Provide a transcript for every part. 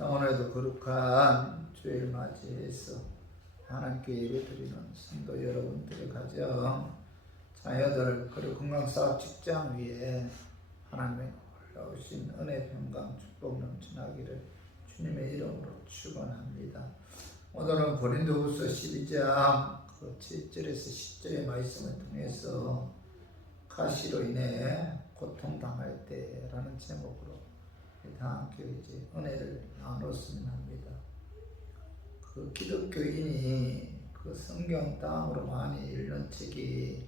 오늘도 거룩한 주일 맞이해서 하나님께 예배드리는 성도 여러분들의 가정, 자녀들, 그리고 건강사업 직장 위에 하나님의 놀라우신 은혜, 평강, 축복 넘쳐나기를 주님의 이름으로 축원합니다. 오늘은 고린도후서 12장 7절에서 10절의 말씀을 통해서 가시로 인해 고통당할 때라는 제목으로 다 함께 이제 은혜를 나눴으면 합니다. 그 기독교인이 그 성경 다음으로 많이 읽는 책이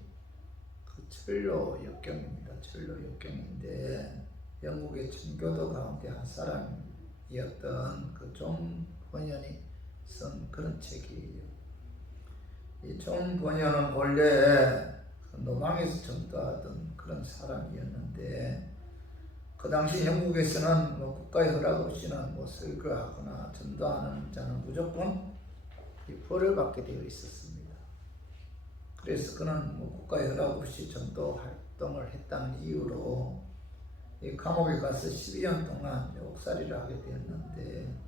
그 철로 역경입니다. 철로 역경인데 영국의 청교도 가운데 한 사람이었던 그 존 버년이 쓴 그런 책이에요. 이 존 버년은 원래 그 노망에서 전도하던 그런 사람이었는데 그 당시 영국에서는 국가의 허락 없이는 설교하거나 전도하는 자는 무조건 이 벌을 받게 되어 있었습니다. 그래서 그는 국가의 허락 없이 전도 활동을 했다는 이유로 이 감옥에 가서 12년 동안 옥살이를 하게 되었는데,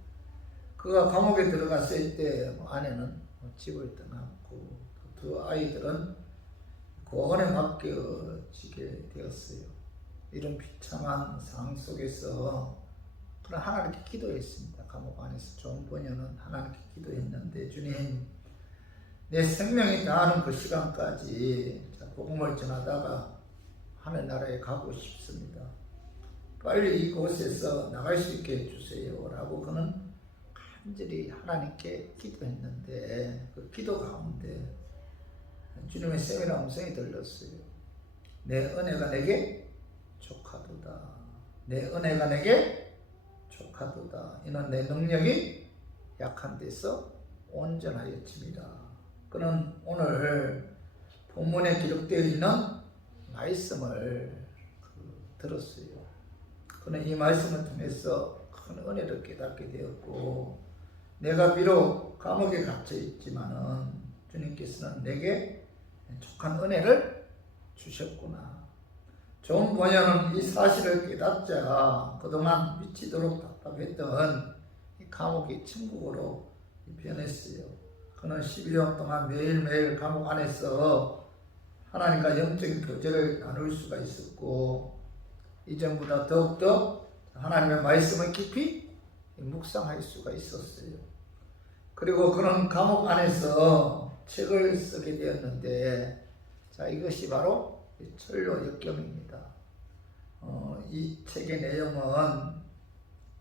그가 감옥에 들어갔을 때 아내는 집을 떠났고 두 아이들은 고원에 맡겨지게 되었어요. 이런 비참한 상황 속에서 그런 하나님께 기도했습니다. 감옥 안에서 존 버년은 하나님께 기도했는데, 주님, 내 생명이 다하는 그 시간까지 복음을 전하다가 하늘나라에 가고 싶습니다. 빨리 이곳에서 나갈 수 있게 해주세요 라고 그는 간절히 하나님께 기도했는데, 그 기도 가운데 주님의 세밀한 음성이 들렸어요. 내 은혜가 내게 족하도다. 내 은혜가 내게 족하도다. 이는 내 능력이 약한 데서 온전하였습니다. 그는 오늘 본문에 기록되어 있는 말씀을 들었어요. 그는 이 말씀을 통해서 큰 은혜를 깨닫게 되었고, 내가 비록 감옥에 갇혀 있지만은 주님께서는 내게 족한 은혜를 주셨구나. 존 버년은 이 사실을 깨닫자 그동안 미치도록 답답했던 이 감옥이 천국으로 변했어요. 그는 12년 동안 매일매일 감옥 안에서 하나님과 영적인 교제를 나눌 수가 있었고, 이전보다 더욱더 하나님의 말씀을 깊이 묵상할 수가 있었어요. 그리고 그는 감옥 안에서 책을 쓰게 되었는데, 이것이 바로 철로 역경입니다. 이 책의 내용은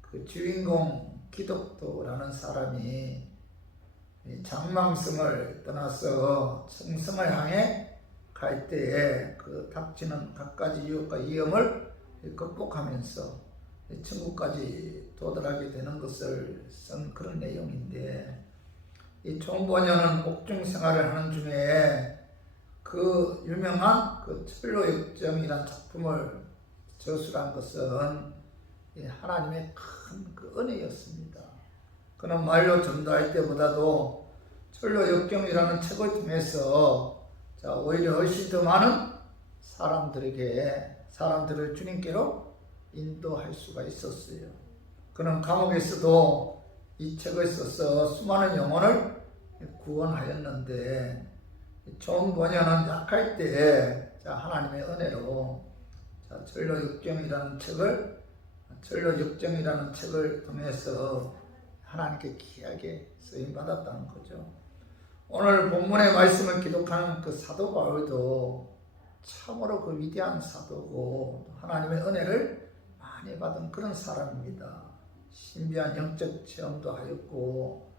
그 주인공 기독도라는 사람이 장망성을 떠나서 청성을 향해 갈 때에 그 닥치는 갖가지 유혹과 위험을 극복하면서 천국까지 도달하게 되는 것을 쓴 그런 내용인데, 이 존 버년은 옥중 생활을 하는 중에 그 유명한 그 철로 역정이라는 작품을 저술한 것은 하나님의 큰 그 은혜였습니다. 그는 말로 전도할 때보다도 철로 역정이라는 책을 통해서 오히려 훨씬 더 많은 사람들을 주님께로 인도할 수가 있었어요. 그는 감옥에서도 이 책을 써서 수많은 영혼을 구원하였는데, 존 버년은 약할 때에 하나님의 은혜로 철로 역정이라는 책을 통해서 하나님께 귀하게 쓰임 받았다는 거죠. 오늘 본문의 말씀을 기록하는 그 사도 바울도 참으로 그 위대한 사도고 하나님의 은혜를 많이 받은 그런 사람입니다. 신비한 영적 체험도 하였고,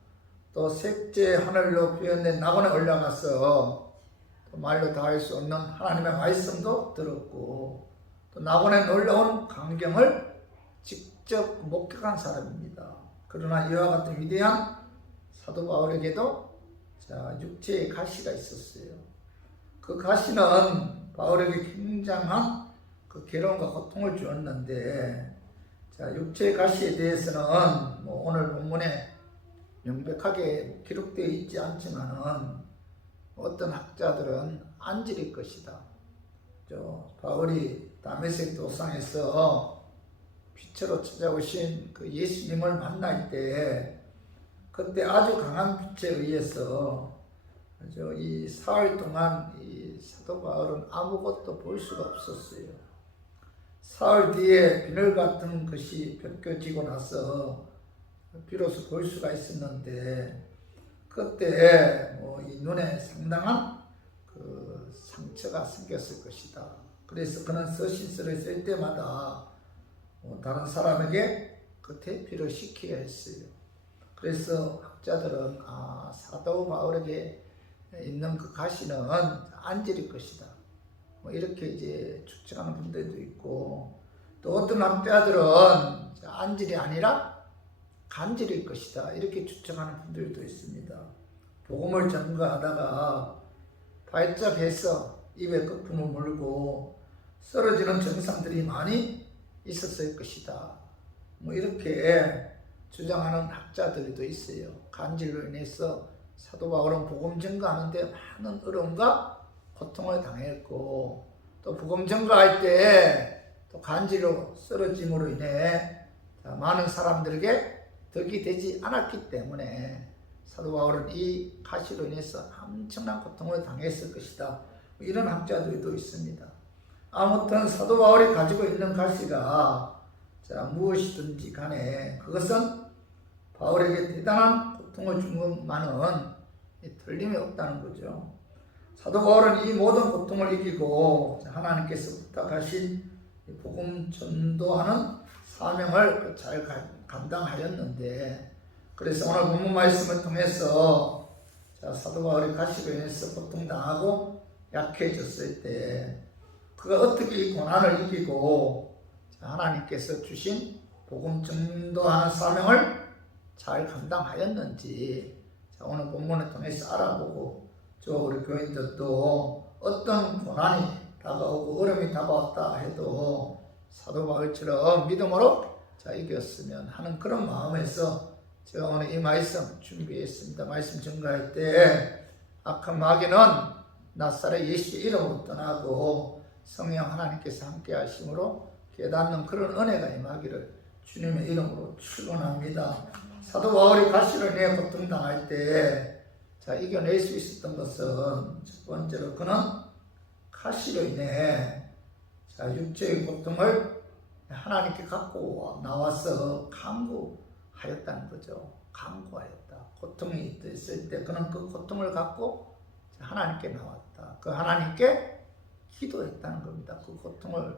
또 셋째 하늘로 피어낸 낙원에 올라가서 또 말로 다 할 수 없는 하나님의 말씀도 들었고, 또 낙원의 놀라운 광경을 직접 목격한 사람입니다. 그러나 이와 같은 위대한 사도 바울에게도 육체의 가시가 있었어요. 그 가시는 바울에게 굉장한 그 괴로움과 고통을 주었는데, 육체의 가시에 대해서는 오늘 본문에 명백하게 기록되어 있지 않지만은 어떤 학자들은 안질일 것이다. 바울이 다메섹 도상에서 빛으로 찾아오신 그 예수님을 만날 때 그때 아주 강한 빛에 의해서 이 사흘 동안 이 사도 바울은 아무것도 볼 수가 없었어요. 사흘 뒤에 비늘 같은 것이 벗겨지고 나서 비로소 볼 수가 있었는데 그때 이 눈에 상당한 그 상처가 생겼을 것이다. 그래서 그는 서신서를 쓸 때마다 다른 사람에게 그 대피를 시키려 했어요. 그래서 학자들은 사도 바울에게 있는 그 가시는 안질일 것이다. 이렇게 이제 추측하는 분들도 있고, 또 어떤 학자들은 안질이 아니라 간질일 것이다. 이렇게 추측하는 분들도 있습니다. 복음을 전가하다가 발작 해서 입에 거품을 물고 쓰러지는 증상들이 많이 있었을 것이다. 이렇게 주장하는 학자들도 있어요. 간질로 인해서 사도 바울은 복음 전가하는데 많은 어려움과 고통을 당했고, 또 복음 전가할 때 또 간질로 쓰러짐으로 인해 많은 사람들에게 덕이 되지 않았기 때문에 사도 바울은 이 가시로 인해서 엄청난 고통을 당했을 것이다. 이런 학자들도 있습니다. 아무튼 사도 바울이 가지고 있는 가시가 무엇이든지 간에 그것은 바울에게 대단한 고통을 준 것만은 틀림이 없다는 거죠. 사도 바울은 이 모든 고통을 이기고 하나님께서 부탁하신 복음 전도하는 사명을 잘 감당하였는데, 그래서 오늘 본문 말씀을 통해서 사도 바울이 가시로 인해서 고통당하고 약해졌을 때 그가 어떻게 이 고난을 이기고 하나님께서 주신 복음 전도하는 사명을 잘 감당하였는지 오늘 본문을 통해서 알아보고, 우리 교인들도 어떤 고난이 다가오고 어려움이 다가왔다 해도 사도 바울처럼 믿음으로 이겼으면 하는 그런 마음에서 제가 오늘 이 말씀 준비했습니다. 말씀 전가할 때 악한 마귀는 나사렛 예수의 이름으로 떠나고 성령 하나님께서 함께 하심으로 깨닫는 그런 은혜가 임하기를 주님의 이름으로 축원합니다. 사도 바울이 가시로 인해 고통당할 때 이겨낼 수 있었던 것은 첫 번째로 그는 가시로 인해 육체의 고통을 하나님께 갖고 나와서 강구하였다는 거죠. 강구하였다. 고통이 있을 때 그는 그 고통을 갖고 하나님께 나왔다. 그 하나님께 기도했다는 겁니다. 그 고통을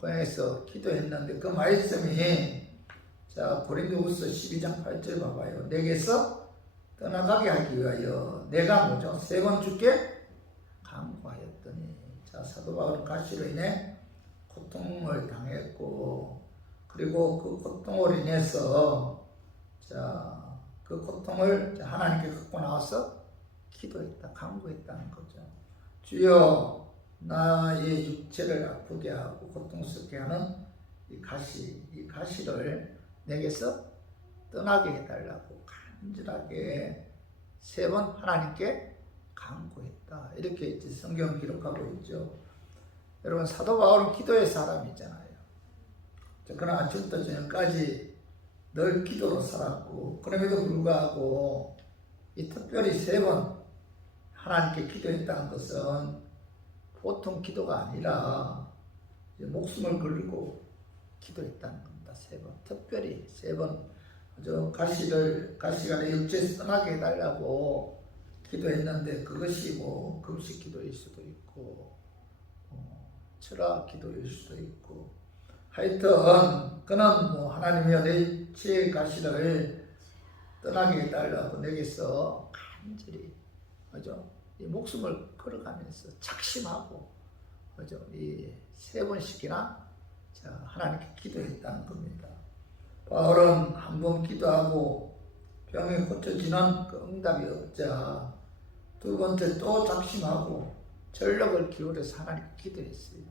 통해서 기도했는데 그 말씀이 고린도후서 12장 8절 봐봐요. 내게서 떠나가게 하기 위하여 내가 뭐죠? 3번 주께 강구하였더니, 사도 바울은 가시로 인해 고통을 당했고, 그리고 그 고통으로 인해서 그 고통을 하나님께 갖고 나와서 기도했다, 강구했다는 거죠. 주여 나의 육체를 아프게 하고 고통스럽게 하는 이 가시를 내게서 떠나게 해달라고 간절하게 3번 하나님께 간구했다. 이렇게 성경은 기록하고 있죠. 여러분, 사도 바울은 기도의 사람이잖아요. 그러나 아침부터 저녁까지 늘 기도로 살았고, 그럼에도 불구하고 이 특별히 3번 하나님께 기도했다는 것은 보통 기도가 아니라 목숨을 걸고 기도했다는 겁니다. 3번, 특별히 3번 가시가 내 육체에서 떠나게 해달라고 기도했는데, 그것이 금식 기도일 수도 있고 철학 기도일 수도 있고, 하여튼 그는 하나님이여 내 육체의 가시를 떠나게 해달라고 내게서 간절히 이 목숨을 걸어가면서 작심하고 이 3번씩이나 하나님께 기도했다는 겁니다. 바울은 한 번 기도하고 병이 고쳐지는 그 응답이 없자 2번째 또 작심하고 전력을 기울여서 하나님께 기도했어요.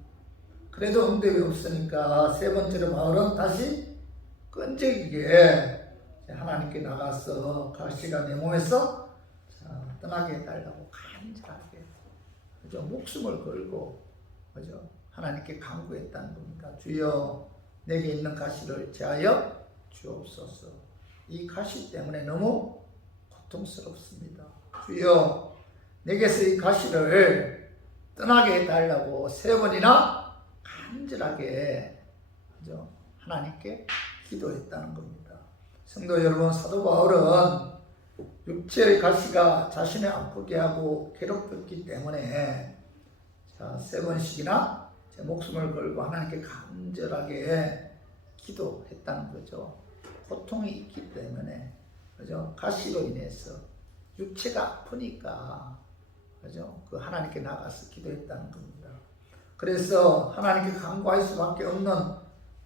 그래도 응답이 없으니까 3번째로 바울은 다시 끈질기게 하나님께 나가서 가시가 내 몸에서 떠나게 해달라고 간절하게 목숨을 걸고 하나님께 간구했다는 겁니다. 주여 내게 있는 가시를 제하여 주옵소서. 이 가시 때문에 너무 고통스럽습니다. 주여, 내게서 이 가시를 떠나게 해달라고 3번이나 간절하게 하나님께 기도했다는 겁니다. 성도 여러분, 사도 바울은 육체의 가시가 자신을 아프게 하고 괴롭혔기 때문에 3번씩이나 제 목숨을 걸고 하나님께 간절하게 기도했다는 거죠. 고통이 있기 때문에, 그죠? 가시로 인해서 육체가 아프니까, 그죠? 그 하나님께 나가서 기도했다는 겁니다. 그래서 하나님께 간구할 수밖에 없는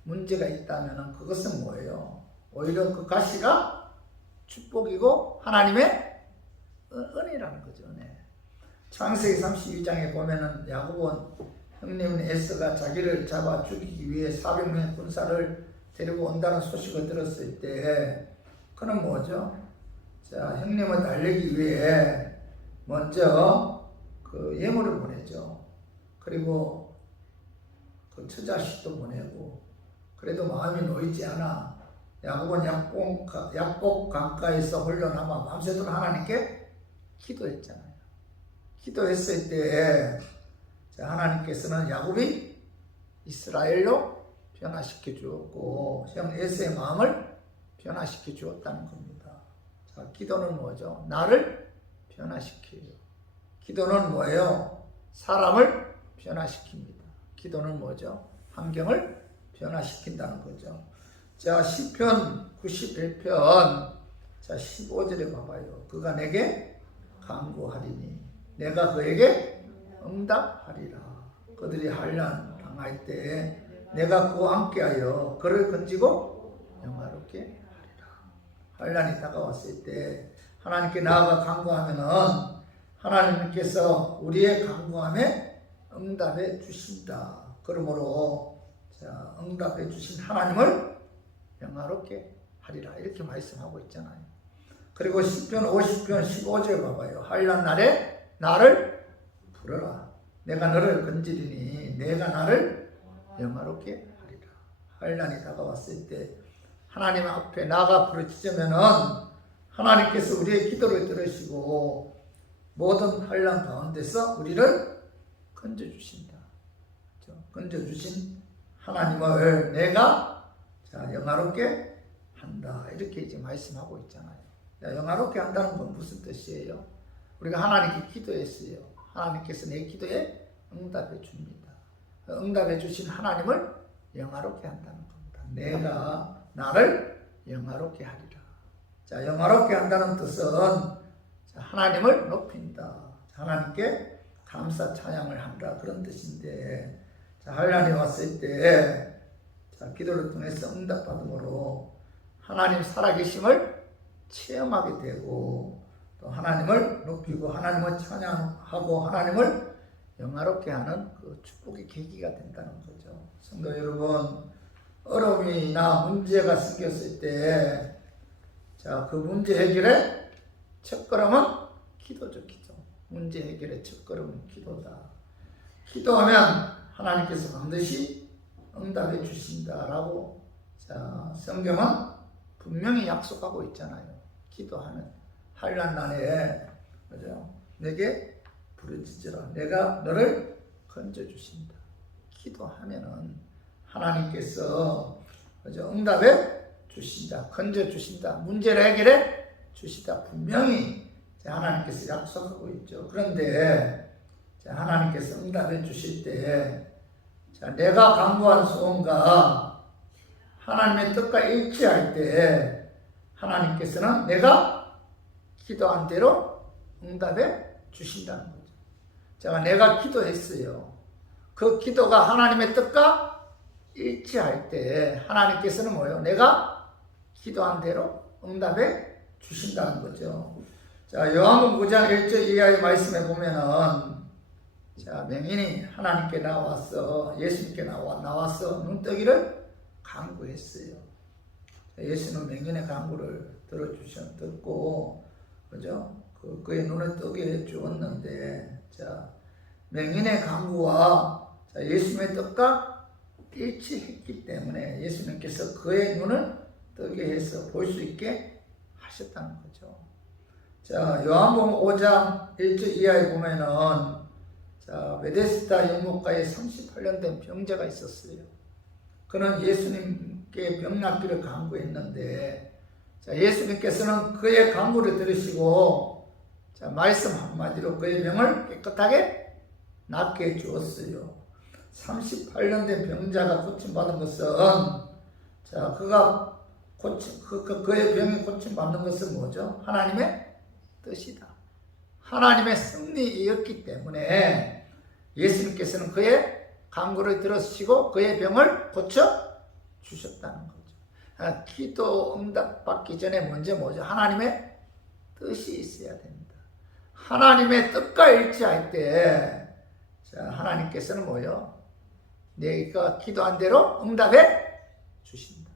문제가 있다면 그것은 뭐예요? 오히려 그 가시가 축복이고 하나님의 은혜라는 거죠. 네. 창세기 32장에 보면은 야곱은 형님 에서가 자기를 잡아 죽이기 위해 400명의 군사를 데리고 온다는 소식을 들었을 때 그는 뭐죠? 자, 형님을 달래기 위해 먼저 그 예물을 보내죠. 그리고 그 처자식도 보내고, 그래도 마음이 놓이지 않아 야곱은 약복 강가에서 홀로 남아 밤새도록 하나님께 기도했잖아요. 기도했을 때 하나님께서는 야곱이 이스라엘로 변화시켜 주었고 형 에서의 마음을 변화시켜 주었다는 겁니다. 자, 기도는 뭐죠? 나를 변화시켜요. 기도는 뭐예요? 사람을 변화시킵니다. 기도는 뭐죠? 환경을 변화시킨다는 거죠. 자, 시편 91편 자 15절에 봐봐요. 그가 내게 간구하리니 내가 그에게 응답하리라. 그들이 환난 당할 때 내가 그와 함께하여 그를 건지고 영화롭게 하리라. 환난이 다가왔을 때 하나님께 나아가 간구하면은 하나님께서 우리의 간구함에 응답해 주신다. 그러므로 자, 응답해 주신 하나님을 영화롭게 하리라. 이렇게 말씀하고 있잖아요. 그리고 시편 50편 15절 봐봐요. 환난 날에 나를 부르라. 내가 너를 건지리니 내가 나를 영화롭게 하리라. 환난이 다가왔을 때 하나님 앞에 나가 부르짖으면은 하나님께서 우리의 기도를 들으시고 모든 환난 가운데서 우리를 건져주신다. 건져주신 하나님을 내가 영화롭게 한다. 이렇게 이제 말씀하고 있잖아요. 영화롭게 한다는 건 무슨 뜻이에요? 우리가 하나님께 기도했어요. 하나님께서 내 기도에 응답해 줍니다. 응답해 주신 하나님을 영화롭게 한다는 겁니다. 내가 나를 영화롭게 하리라. 자, 영화롭게 한다는 뜻은 하나님을 높인다. 하나님께 감사 찬양을 한다. 그런 뜻인데, 자, 환난이 왔을 때 자, 기도를 통해서 응답받음으로 하나님 살아계심을 체험하게 되고 또 하나님을 높이고 하나님을 찬양하고 하나님을 영화롭게 하는 그 축복의 계기가 된다는 거죠. 성도 여러분, 어려움이나 문제가 생겼을 때 자, 그 문제 해결의 첫걸음은 기도죠. 기도. 문제 해결의 첫걸음은 기도다. 기도하면 하나님께서 반드시 응답해 주신다라고 자, 성경은 분명히 약속하고 있잖아요. 기도하는 환난 날에 그죠? 내게 부르짖으라. 내가 너를 건져 주신다. 기도하면은 하나님께서 그죠? 응답해 주신다. 건져 주신다. 문제를 해결해 주시다. 분명히 하나님께서 약속하고 있죠. 그런데 하나님께서 응답해 주실 때 내가 간구한 소원과 하나님의 뜻과 일치할 때 하나님께서는 내가 기도한 대로 응답해 주신다는 거죠. 제가 내가 기도했어요. 그 기도가 하나님의 뜻과 일치할 때 하나님께서는 뭐예요? 내가 기도한 대로 응답해 주신다는 거죠. 자, 요한복음 9장 1절 이하의 말씀에 보면은 자, 맹인이 하나님께 나와서 예수님께 나와서 눈뜨기를 간구했어요. 예수는 맹인의 간구를 듣고 그죠? 그의 눈을 뜨게 해 주었는데 자, 맹인의 간구와 자, 예수님의 뜻과 일치했기 때문에 예수님께서 그의 눈을 뜨게 해서 볼 수 있게 하셨다는 거죠. 자, 요한복음 5장 1절 이하에 보면은 자, 베데스다 연못가에 38년 된 병자가 있었어요. 그는 예수님께 병 낫기를 간구했는데 자, 예수님께서는 그의 간구를 들으시고 자, 말씀 한마디로 그의 병을 깨끗하게 낫게 해 주었어요. 38년 된 병자가 고침받은 것은 자, 그의 병이 고침받는 것은 뭐죠? 하나님의 뜻이다. 하나님의 승리이었기 때문에 예수님께서는 그의 간구를 들으시고 그의 병을 고쳐 주셨다는 거죠. 기도 응답 받기 전에 먼저 뭐죠? 하나님의 뜻이 있어야 됩니다. 하나님의 뜻과 일치할 때 자, 하나님께서는 뭐요? 내가 기도한 대로 응답해 주신다.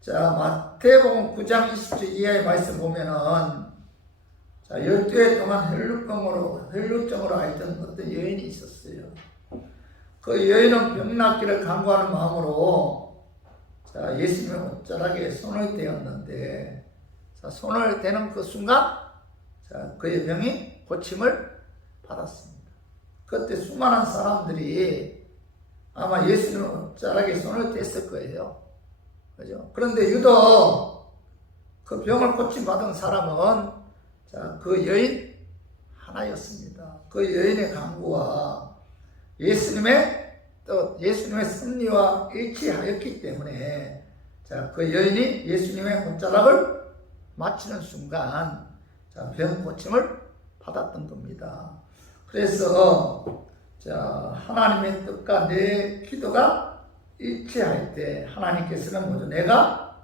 자, 마태복음 9장 20절 이하의 말씀 보면은 자, 12해 동안 혈루증으로 앓던 어떤 여인이 있었어요. 그 여인은 병 낫기를 간구하는 마음으로 자, 예수님의 옷자락에 손을 대었는데 자, 손을 대는 그 순간 자, 그의 병이 고침을 받았습니다. 그때 수많은 사람들이 아마 예수님의 옷자락에 손을 댔을 거예요. 그죠? 그런데 유독 그 병을 고침받은 사람은 자, 그 여인 하나였습니다. 그 여인의 간구와 예수님의 승리와 일치하였기 때문에 자, 그 여인이 예수님의 옷자락을 마치는 순간 자, 병 고침을 받았던 겁니다. 그래서 자, 하나님의 뜻과 내 기도가 일치할 때 하나님께서는 뭐죠? 내가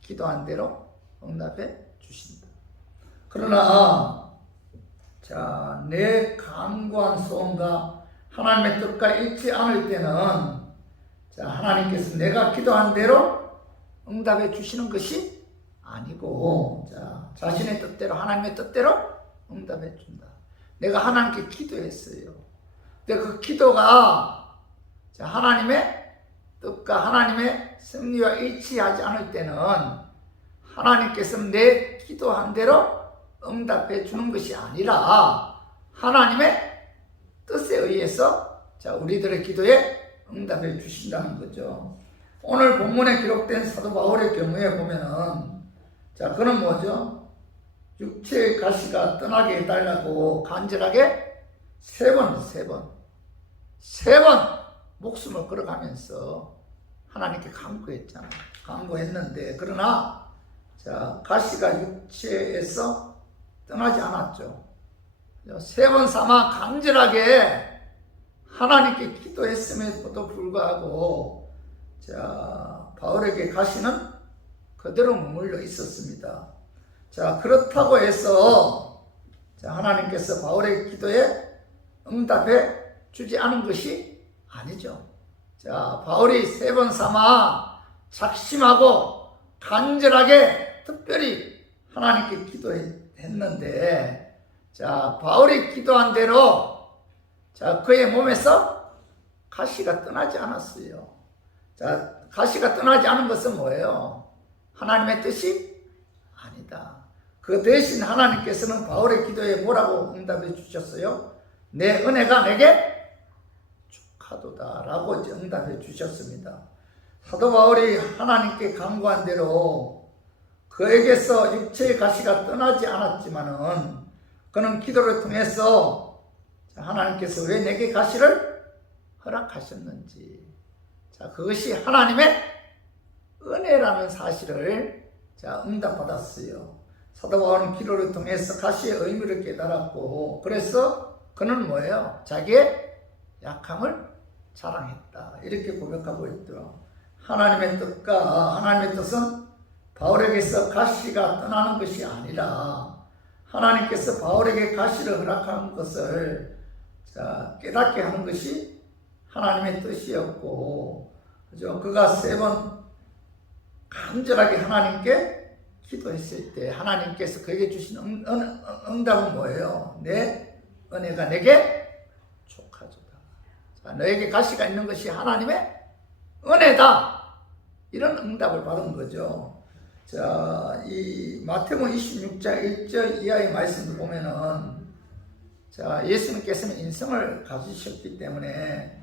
기도한 대로 응답해 주신다. 그러나 자, 내 간구한 소원과 하나님의 뜻과 일치 않을 때는 자, 하나님께서 내가 기도한 대로 응답해 주시는 것이 아니고 자, 자신의 뜻대로 하나님의 뜻대로 응답해 준다. 내가 하나님께 기도했어요. 근데 그 기도가 자, 하나님의 뜻과 하나님의 승리와 일치하지 않을 때는 하나님께서는 내 기도한 대로 응답해 주는 것이 아니라 하나님의 뜻에 의해서 자, 우리들의 기도에 응답해 주신다는 거죠. 오늘 본문에 기록된 사도 바울의 경우에 보면은 자, 그는 뭐죠? 육체의 가시가 떠나게 해달라고 간절하게 세 번 목숨을 걸어가면서 하나님께 간구했잖아요. 간구했는데 그러나 자, 가시가 육체에서 떠나지 않았죠. 세 번 삼아 간절하게 하나님께 기도했음에도 불구하고 자, 바울에게 가시는 그대로 머물러 있었습니다. 자, 그렇다고 해서 자, 하나님께서 바울의 기도에 응답해 주지 않은 것이 아니죠. 자, 바울이 세 번 삼아 작심하고 간절하게 특별히 하나님께 기도했는데 자, 바울이 기도한 대로 자, 그의 몸에서 가시가 떠나지 않았어요. 자, 가시가 떠나지 않은 것은 뭐예요? 하나님의 뜻이 아니다. 그 대신 하나님께서는 바울의 기도에 뭐라고 응답해 주셨어요? 내 은혜가 내게 족하도다 라고 응답해 주셨습니다. 사도 바울이 하나님께 간구한 대로 그에게서 육체의 가시가 떠나지 않았지만은 그는 기도를 통해서 하나님께서 왜 내게 가시를 허락하셨는지 자, 그것이 하나님의 은혜라는 사실을 자, 응답받았어요. 사도 바울은 기도를 통해서 가시의 의미를 깨달았고 그래서 그는 뭐예요? 자기의 약함을 자랑했다. 이렇게 고백하고 있더라. 하나님의 뜻과 하나님의 뜻은 바울에게서 가시가 떠나는 것이 아니라 하나님께서 바울에게 가시를 허락하는 것을 자, 깨닫게 하는 것이 하나님의 뜻이었고 그죠? 그가 세 번 간절하게 하나님께 기도했을 때 하나님께서 그에게 주신 응답은 뭐예요? 내 은혜가 내게 족하도다. 자, 너에게 가시가 있는 것이 하나님의 은혜다. 이런 응답을 받은 거죠. 자, 이 마태복음 26장 1절 이하의 말씀을 보면은, 자, 예수님께서는 인성을 가지셨기 때문에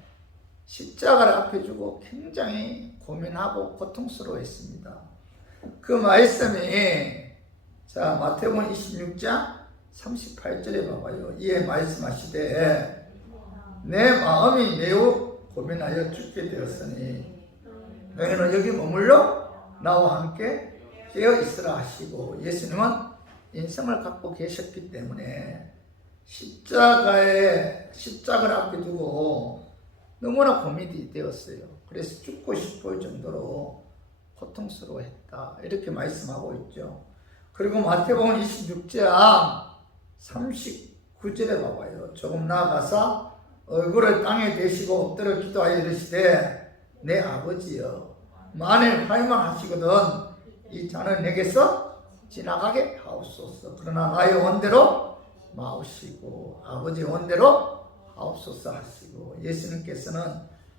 십자가를 앞에 두고 굉장히 고민하고 고통스러워했습니다. 그 말씀이, 자, 마태복음 26장 38절에 봐봐요. 이에 말씀하시되 내 마음이 매우 고민하여 죽게 되었으니 너희는 여기 머물러 나와 함께 깨어 있으라 하시고, 예수님은 인성을 갖고 계셨기 때문에 십자가를 앞에 두고 너무나 고민이 되었어요. 그래서 죽고 싶을 정도로 고통스러워했다. 이렇게 말씀하고 있죠. 그리고 마태복음 26장 39절에 봐봐요. 조금 나아가서 얼굴을 땅에 대시고 엎드려 기도하여 이르시되 내 아버지여, 만일 할만하시거든 이 잔을 내게서 지나가게 하옵소서. 그러나 나의 원대로 마옵시고 아버지의 원대로 하옵소서 하시고, 예수님께서는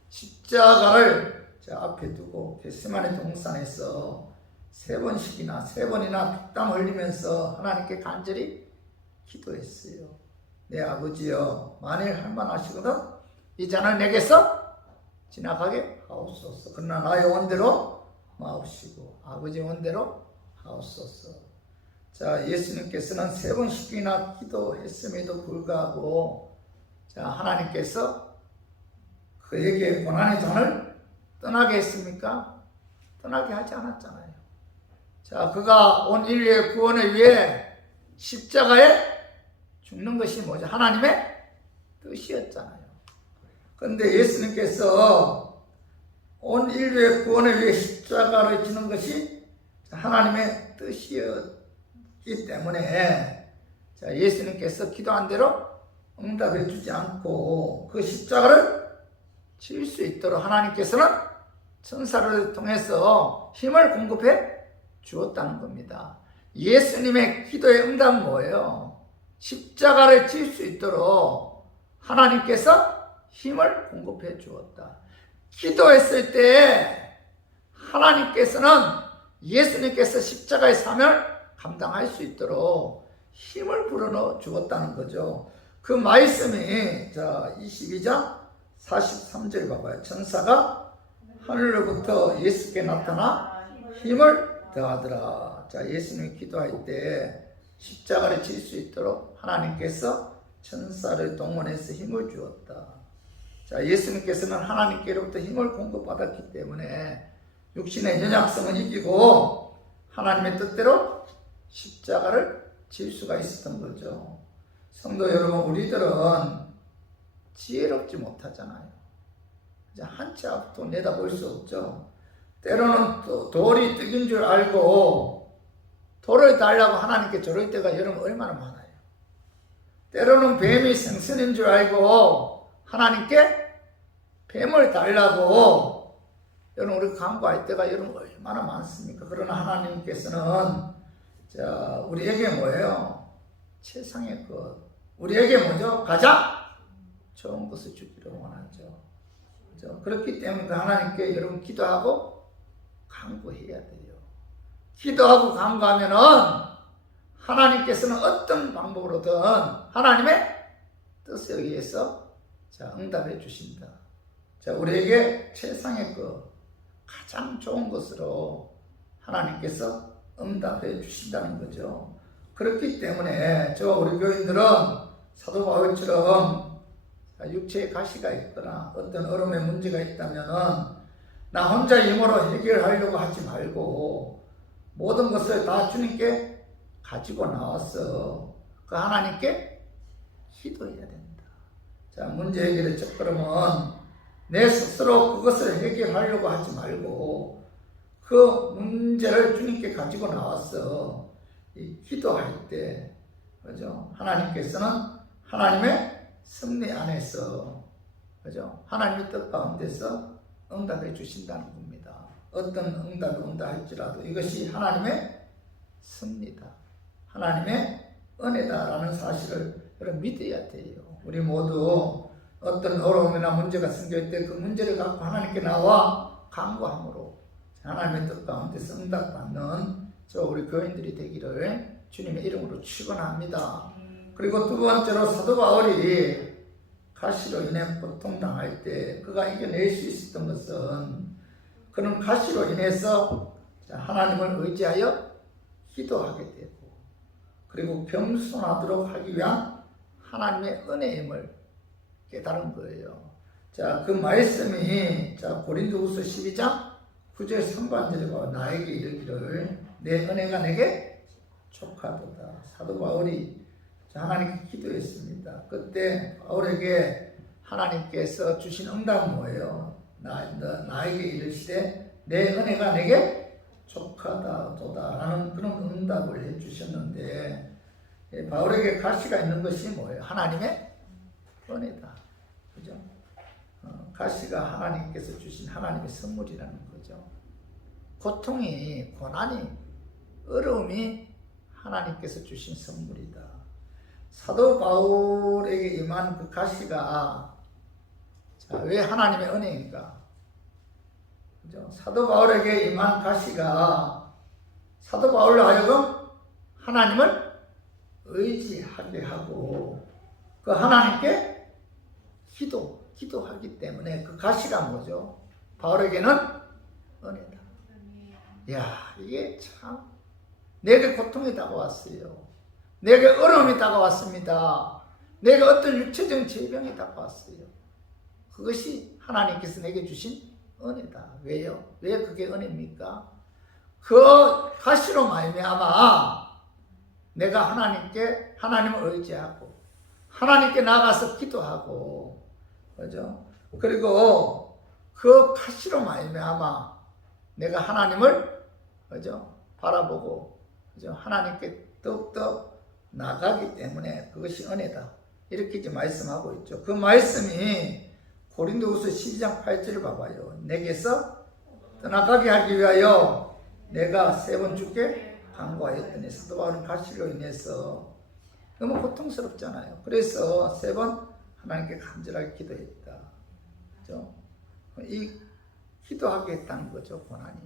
십자가를 앞에 두고 겟세마네 동산에서 세 번이나 피땀 흘리면서 하나님께 간절히 기도했어요. 내 아버지여, 만일 할만하시거든 이 잔을 내게서 지나가게 하옵소서. 그러나 나의 원대로 마옵시고 아버지의 원대로 하옵소서. 자, 예수님께서는 세 번씩이나 기도했음에도 불구하고, 자, 하나님께서 그에게 고난의 잔을 떠나게 했습니까? 떠나게 하지 않았잖아요. 자, 그가 온 인류의 구원을 위해 십자가에 죽는 것이 뭐죠? 하나님의 뜻이었잖아요. 그런데 예수님께서 온 인류의 구원을 위해 십자가를 지는 것이 하나님의 뜻이었기 때문에, 자, 예수님께서 기도한 대로 응답해 주지 않고 그 십자가를 칠 수 있도록 하나님께서는 천사를 통해서 힘을 공급해 주었다는 겁니다. 예수님의 기도의 응답은 뭐예요? 십자가를 칠 수 있도록 하나님께서 힘을 공급해 주었다. 기도했을 때 하나님께서는 예수님께서 십자가의 사명을 감당할 수 있도록 힘을 불어넣어 주었다는 거죠. 그 말씀이, 자, 22장 43절 봐봐요. 천사가 하늘로부터 예수께 나타나 힘을 더하더라. 자, 예수님이 기도할 때 십자가를 칠 수 있도록 하나님께서 천사를 동원해서 힘을 주었다. 자, 예수님께서는 하나님께로부터 힘을 공급받았기 때문에 육신의 연약성은 이기고 하나님의 뜻대로 십자가를 칠 수가 있었던 거죠. 성도 여러분, 우리들은 지혜롭지 못하잖아요. 한 치 앞도 내다볼 수 없죠. 때로는 돌이 떡인 줄 알고 돌을 달라고 하나님께 저럴 때가 여러분 얼마나 많아요. 때로는 뱀이 생선인 줄 알고 하나님께 뱀을 달라고 여러분 우리 간구할 때가 여러분 얼마나 많습니까? 그러나 하나님께서는, 자, 우리에게 뭐예요? 세상의 것. 우리에게 뭐죠? 가장 좋은 것을 주기를 원하죠. 그렇죠? 그렇기 때문에 하나님께 여러분 기도하고 간구해야 돼요. 기도하고 간구하면은 하나님께서는 어떤 방법으로든 하나님의 뜻에 의해서, 자, 응답해 주신다. 자, 우리에게 세상의 것, 가장 좋은 것으로 하나님께서 응답해 주신다는 거죠. 그렇기 때문에 저와 우리 교인들은 사도 바울처럼 육체에 가시가 있거나 어떤 어려움의 문제가 있다면은 나 혼자 힘으로 해결하려고 하지 말고 모든 것을 다 주님께 가지고 나와서 그 하나님께 기도해야 된다. 자, 문제 해결의 첫걸음은 내 스스로 그것을 해결하려고 하지 말고 그 문제를 주님께 가지고 나와서 기도할 때, 그죠? 하나님께서는 하나님의 섭리 안에서, 그죠? 하나님의 뜻 가운데서 응답해 주신다는 겁니다. 어떤 응답이 온다 할지라도 이것이 하나님의 섭리다, 하나님의 은혜다라는 사실을 여러분 믿어야 돼요. 우리 모두 어떤 어려움이나 문제가 생길 때 그 문제를 갖고 하나님께 나와 간구함으로 하나님의 뜻 가운데서 응답받는 저 우리 교인들이 되기를 주님의 이름으로 축원합니다. 그리고 두 번째로 사도 바울이 가시로 인해 고통당할 때 그가 이겨낼 수 있었던 것은 그는 가시로 인해서 하나님을 의지하여 기도하게 되고 그리고 겸손하도록 하기 위한 하나님의 은혜임을 깨달은 거예요. 자, 그 말씀이 고린도후서 12장 9절 상반절과 나에게 이르기를 내 은혜가 내게 족하도다. 사도 바울이 하나님께 기도했습니다. 그때 바울에게 하나님께서 주신 응답은 뭐예요? 나에게 이르시되 내 은혜가 내게 족하다도다 라는 그런 응답을 해주셨는데 바울에게 가시가 있는 것이 뭐예요? 하나님의 은혜다. 그죠? 가시가 하나님께서 주신 하나님의 선물이라는 거죠. 고통이, 고난이, 어려움이 하나님께서 주신 선물이다. 사도 바울에게 임한 그 가시가 왜 하나님의 은혜인가? 그죠? 사도 바울에게 임한 가시가 사도 바울로 하여금 하나님을 의지하게 하고 그 하나님께 기도하기 때문에 그 가시가 뭐죠? 바울에게는 은혜다. 야, 이게 참 내게 고통이 다가왔어요. 내게 어려움이 다가왔습니다. 내게 어떤 육체적인 질병이 다가왔어요. 그것이 하나님께서 내게 주신 은혜다. 왜요? 왜 그게 은혜입니까? 그 가시로 말미암아 내가 하나님을 의지하고 하나님께 나가서 기도하고, 그죠? 그리고 그 가시로 말미암아 내가 하나님을, 그죠? 바라보고, 그죠? 하나님께 더욱더 나가기 때문에 그것이 은혜다. 이렇게 이제 말씀하고 있죠. 그 말씀이 고린도후서 12장 8절을 봐봐요. 내게서 떠나가게 하기 위하여 내가 3번 주께 간구하였더니 사도 바울은 가시로 인해서 너무 고통스럽잖아요. 그래서 3번 하나님께 간절하게 기도했다. 그죠? 이 기도하게 했다는 거죠, 고난이.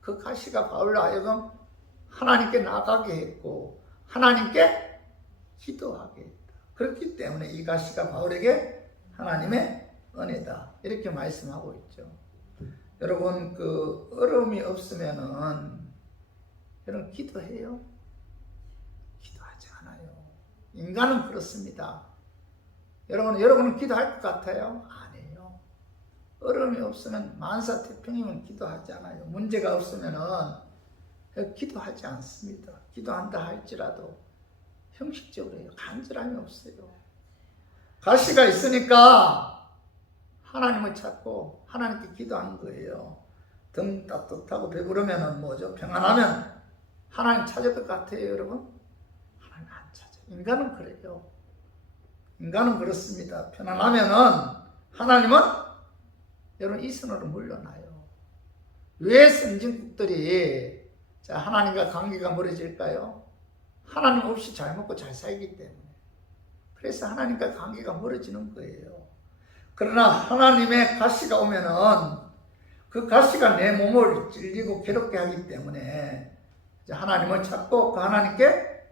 그 가시가 바울로 하여금 하나님께 나가게 했고 하나님께 기도하게 했다. 그렇기 때문에 이 가시가 바울에게 하나님의 은혜다. 이렇게 말씀하고 있죠. 여러분, 그 어려움이 없으면은 여러분 기도해요? 기도하지 않아요. 인간은 그렇습니다. 여러분은 기도할 것 같아요? 아니에요. 어려움이 없으면 만사태평이면 기도하지 않아요. 문제가 없으면은 기도하지 않습니다. 기도한다 할지라도 형식적으로 해요. 간절함이 없어요. 가시가 있으니까 하나님을 찾고 하나님께 기도하는 거예요. 등 따뜻하고 배부르면 뭐죠? 평안하면 하나님 찾을 것 같아요, 여러분? 하나님 안 찾아요. 인간은 그래요. 인간은 그렇습니다. 편안하면은 하나님은 여러분 이 선으로 물러나요. 왜 선진국들이 하나님과 관계가 멀어질까요? 하나님 없이 잘 먹고 잘 살기 때문에. 그래서 하나님과 관계가 멀어지는 거예요. 그러나 하나님의 가시가 오면은 그 가시가 내 몸을 찔리고 괴롭게 하기 때문에 하나님을 찾고 그 하나님께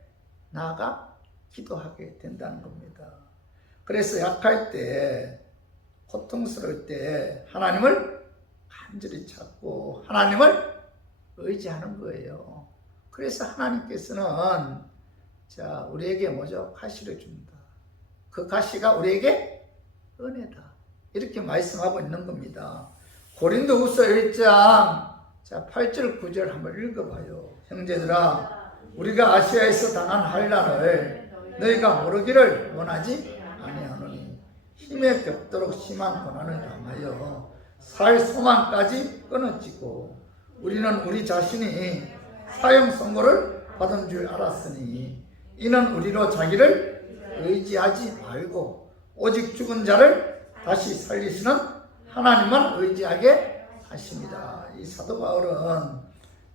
나아가 기도하게 된다는 겁니다. 그래서 약할 때, 고통스러울 때 하나님을 간절히 찾고 하나님을 의지하는 거예요. 그래서 하나님께서는 우리에게 뭐죠? 가시를 줍니다. 그 가시가 우리에게 은혜다. 이렇게 말씀하고 있는 겁니다. 고린도후서 1장 8절 9절 한번 읽어봐요. 형제들아, 우리가 아시아에서 당한 환난을 너희가 모르기를 원하지 아니하노니 힘에 겹도록 심한 고난을 당하여 살 소망까지 끊어지고 우리는 우리 자신이 사형 선고를 받은 줄 알았으니 이는 우리로 자기를 의지하지 말고 오직 죽은 자를 다시 살리시는 하나님만 의지하게 하십니다. 이 사도 바울은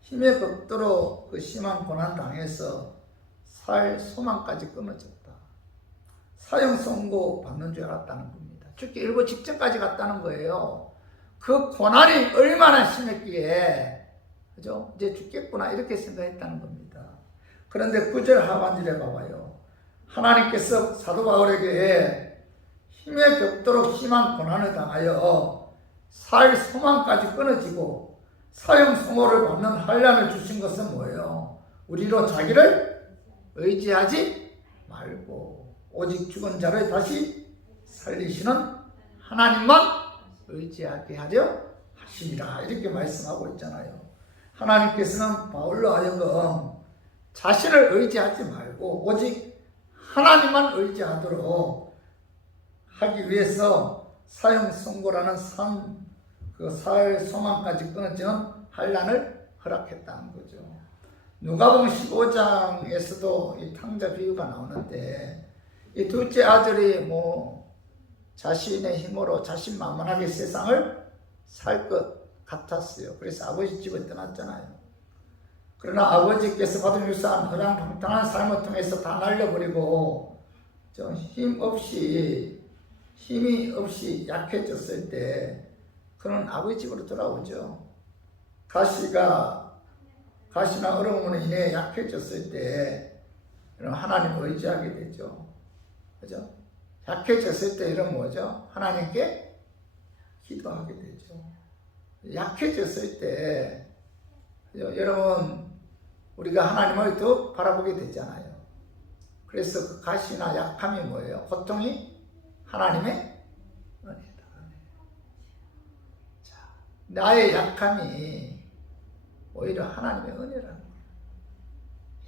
힘에 겹도록 그 심한 고난 당해서 살 소망까지 끊어졌다. 사형 선고 받는 줄 알았다는 겁니다. 죽기 일보 직전까지 갔다는 거예요. 그 고난이 얼마나 심했기에, 그죠? 이제 죽겠구나 이렇게 생각했다는 겁니다. 그런데 9절 하반절에 봐봐요. 하나님께서 사도 바울에게 힘에 겹도록 심한 고난을 당하여 살 소망까지 끊어지고 사형 선고를 받는 환난을 주신 것은 뭐예요? 우리로 자기를 의지하지 말고 오직 죽은 자를 다시 살리시는 하나님만 의지하게 하려 하심이라 이렇게 말씀하고 있잖아요. 하나님께서는 바울로 하여금 자신을 의지하지 말고 오직 하나님만 의지하도록 하기 위해서 사형 선고라는 그 살 소망까지 끊어지는 환난을 허락했다는 거죠. 누가복음 15장에서도 이 탕자 비유가 나오는데 이 둘째 아들이 자신의 힘으로 자신만만하게 세상을 살 것 같았어요. 그래서 아버지 집을 떠났잖아요. 그러나 아버지께서 받은 유산 허랑방탕한 삶을 통해서 다 날려버리고 힘이 없이 약해졌을 때 그는 아버지 집으로 돌아오죠. 가시나 어려움으로 인해 약해졌을 때 하나님을 의지하게 되죠. 그죠? 약해졌을 때 이런 뭐죠? 하나님께 기도하게 되죠. 약해졌을 때 여러분 우리가 하나님을 더 바라보게 되잖아요. 그래서 그 가시나 약함이 뭐예요? 고통이 하나님의 은혜다. 자, 나의 약함이 오히려 하나님의 은혜라는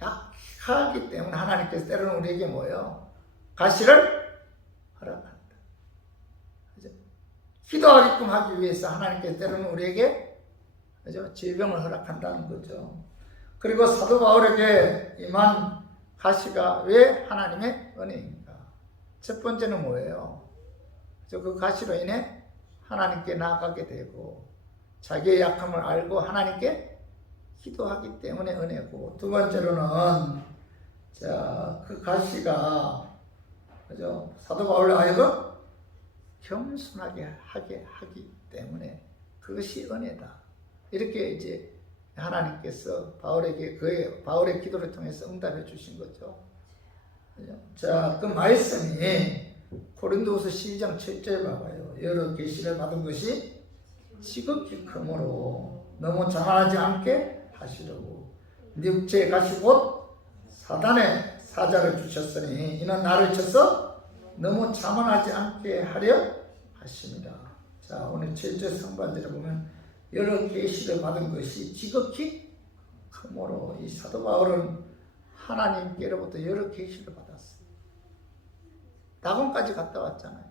거예요. 약하기 때문에 하나님께서 때로는 우리에게 뭐예요? 가시를 허락한다. 그죠? 기도하게끔 하기 위해서 하나님께서 때로는 우리에게 그죠? 질병을 허락한다는 거죠. 그리고 사도 바울에게 임한 가시가 왜 하나님의 은혜입니까? 첫 번째는 뭐예요? 그 가시로 인해 하나님께 나아가게 되고 자기의 약함을 알고 하나님께 기도하기 때문에 은혜고, 두 번째로는 그 가시가 그죠? 사도 바울로 하여금 겸손하게 하게 하기 때문에 그것이 은혜다. 이렇게 이제 하나님께서 바울의 기도를 통해서 응답해 주신 거죠. 그죠? 자, 그 말씀이 고린도후서 12장 7절 봐봐요. 여러 계시를 받은 것이 지극히 크므로 너무 자만하지 않게 하시려고 네 육체에 가시 곧 사단의 사자를 주셨으니 이는 나를 쳐서 너무 자만하지 않게 하려 하십니다. 자, 오늘 7절 상반절에 보면 여러 계시를 받은 것이 지극히 크므로, 이 사도 바울은 하나님께로부터 여러 계시를 받았어요. 낙원까지 갔다 왔잖아요.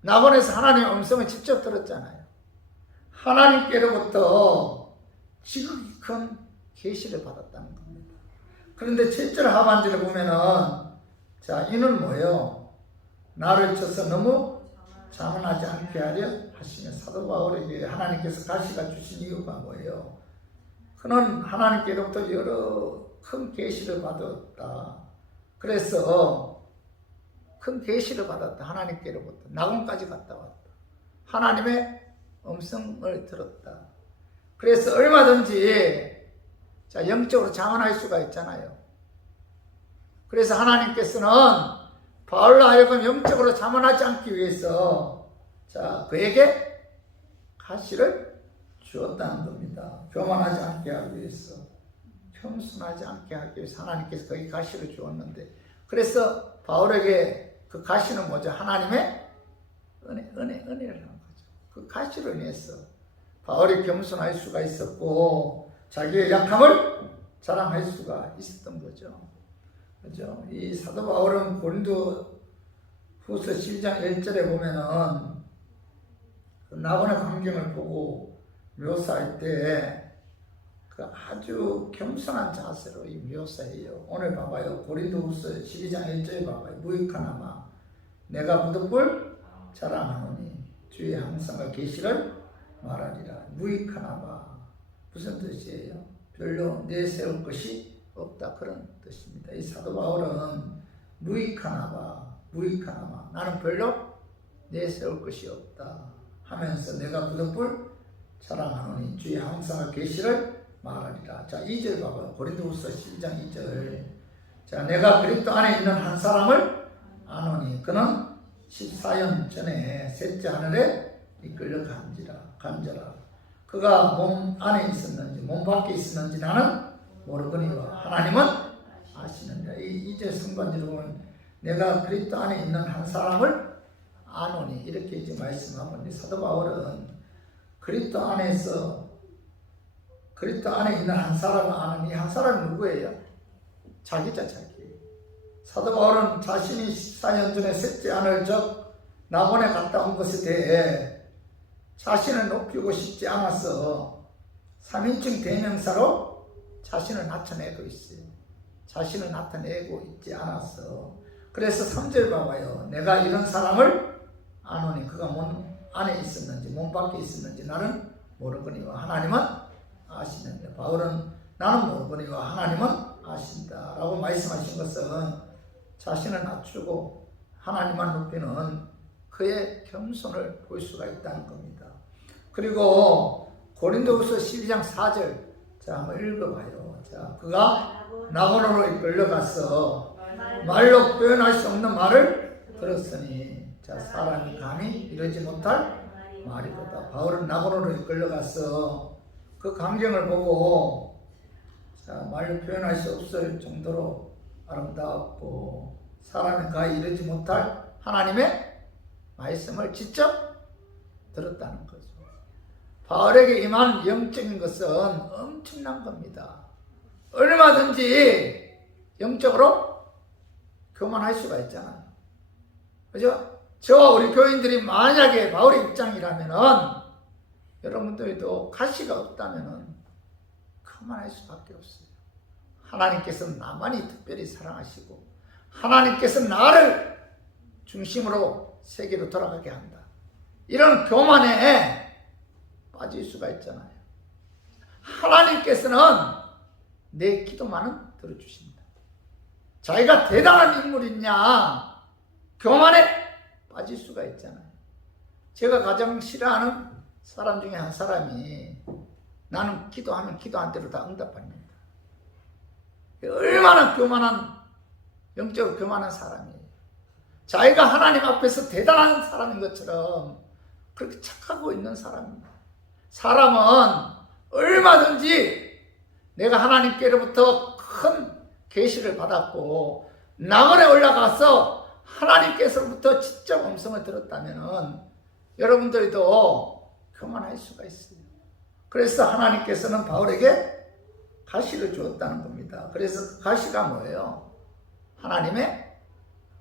낙원에서 하나님의 음성을 직접 들었잖아요. 하나님께로부터 지극히 큰 계시를 받았다는 겁니다. 그런데 7절 하반절에 보면은 이는 뭐예요? 나를 쳐서 너무 자만하지 않게 하려 하시며, 사도 바울에게 하나님께서 가시가 주신 이유가 뭐예요? 그는 하나님께로부터 여러 큰 계시를 받았다. 그래서 큰 계시를 받았다. 하나님께로부터 낙원까지 갔다 왔다. 하나님의 음성을 들었다. 그래서 얼마든지 영적으로 자만할 수가 있잖아요. 그래서 하나님께서는 바울로 하여금 영적으로 자만하지 않기 위해서 그에게 가시를 주었다는 겁니다. 교만하지 않게 하기 위해서, 겸손하지 않게 하기 위해서 하나님께서 거기 가시를 주었는데, 그래서 바울에게 그 가시는 뭐죠? 하나님의 은혜라는 거죠. 그 가시로 인해서 바울이 겸손할 수가 있었고 자기의 약함을 자랑할 수가 있었던 거죠. 그죠? 이 사도 바울은 고린도후서 12장 1절에 보면은 낙원의 광경을 보고 묘사할 때 그 아주 겸손한 자세로 이 묘사해요. 오늘 봐봐요. 고린도후서 12장 1절에 봐봐요. 무익하나마 내가 무득불 자랑하노니 주의 항상과 계시를 말하리라. 무익하나마 무슨 뜻이에요? 별로 내세울 것이 없다, 그런 뜻입니다. 이 사도 바울은 무익하나마 나는 별로 내세울 것이 없다. 하면서 내가 그 덕을 자랑하노니 주의 항상 계시를 말하리라. 자, 2절 봐봐요. 고린도후서 12장 2절. 자, 내가 그리스도 안에 있는 한 사람을 아노니 그는 14년 전에 셋째 하늘에 이끌려 간지라. 그가 몸 안에 있었는지 몸 밖에 있었는지 나는 모르거니와 하나님은 아시느니라. 이 2절 승반지로 보면 내가 그리스도 안에 있는 한 사람을 아노니 이렇게 이제 말씀하고 있는데, 사도 바울은 그리스도 안에 있는 한 사람을 아는 이 한 사람이 누구예요? 자기자, 자기. 사도 바울은 자신이 14년 전에 셋째 하늘 즉 낙원에 갔다 온 것에 대해 자신을 높이고 싶지 않아서 3인칭 대명사로 자신을 나타내고 있어요. 자신을 나타내고 있지 않았어. 그래서 3절 봐봐요. 내가 이런 사람을 아노니 그가 몸 안에 있었는지 몸 밖에 있었는지 나는 모르거니와 하나님은 아시는데, 바울은 나는 모르거니와 하나님은 아신다 라고 말씀하신 것은 자신을 낮추고 하나님만 높이는 그의 겸손을 볼 수가 있다는 겁니다. 그리고 고린도후서 12장 4절 자 한번 읽어봐요. 자, 그가 낙원으로 이끌려가서 말로 표현할 수 없는 말을 들었으니, 자, 사람이 감히 이러지 못할 말이로다. 바울은 낙원으로 이끌려가서 그 광경을 보고 자, 말로 표현할 수 없을 정도로 아름다웠고 사람이 가히 이르지 못할 하나님의 말씀을 직접 들었다는 거죠. 바울에게 임한 영적인 것은 엄청난 겁니다. 얼마든지 영적으로 교만할 수가 있잖아요. 그죠? 저와 우리 교인들이 만약에 바울의 입장이라면은 여러분들도 가시가 없다면은 교만할 수밖에 없어요. 하나님께서는 나만이 특별히 사랑하시고 하나님께서는 나를 중심으로 세계로 돌아가게 한다. 이런 교만에 빠질 수가 있잖아요. 하나님께서는 내 기도만은 들어주신다. 자기가 대단한 인물이냐 교만에 빠질 수가 있잖아요. 제가 가장 싫어하는 사람 중에 한 사람이 나는 기도하면 기도한 대로 다 응답합니다. 얼마나 교만한, 영적으로 교만한 사람이에요. 자기가 하나님 앞에서 대단한 사람인 것처럼 그렇게 착하고 있는 사람입니다. 사람은 얼마든지 내가 하나님께로부터 큰 계시를 받았고 낙원에 올라가서 하나님께서부터 직접 음성을 들었다면 여러분들도 교만할 수가 있어요. 그래서 하나님께서는 바울에게 가시를 주었다는 겁니다. 그래서 가시가 뭐예요? 하나님의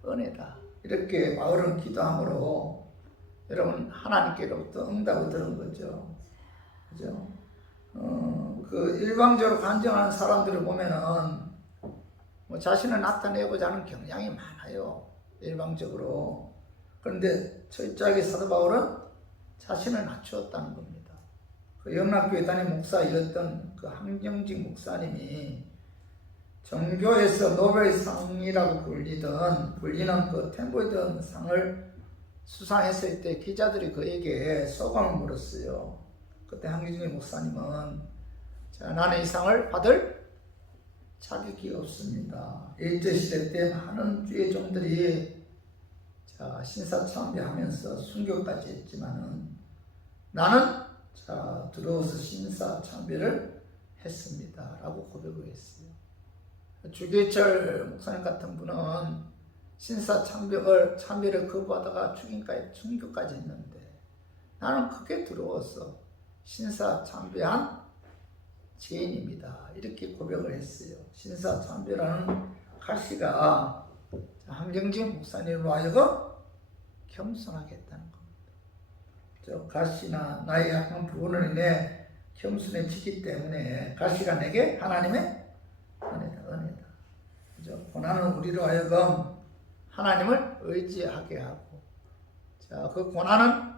은혜다. 이렇게 바울은 기도함으로 여러분 하나님께로부터 응답을 들은 거죠. 그죠? 그 일방적으로 간증하는 사람들을 보면은 뭐 자신을 나타내고자 하는 경향이 많아요. 일방적으로. 그런데 철저하게 사도 바울은 자신을 낮추었다는 겁니다. 그 영락교회 담임 목사이었던 그 한경직 목사님이 정교에서 노벨상이라고 불리는 그 템보이든 상을 수상했을 때 기자들이 그에게 소감을 물었어요. 그때 한경직 목사님은 자, 나는 이 상을 받을 자격이 없습니다. 일제시대 때 많은 주의 종들이 자, 신사참배하면서 순교까지 했지만은 나는 자, 들어와서 신사참배를 했습니다. 라고 고백을 했어요. 주계철 목사님 같은 분은 신사참배를 거부하다가 순교까지 했는데 나는 그게 들어와서 신사참배한 죄인입니다. 이렇게 고백을 했어요. 신사참배라는 가시가 한경직 목사님으로 하여금 겸손하게 했다는 겁니다. 저 가시나 나의 약한 부분을 인해 겸손해지기 때문에 가시가 내게 하나님의 은혜다. 그죠? 고난은 우리로 하여금 하나님을 의지하게 하고, 자, 그 고난은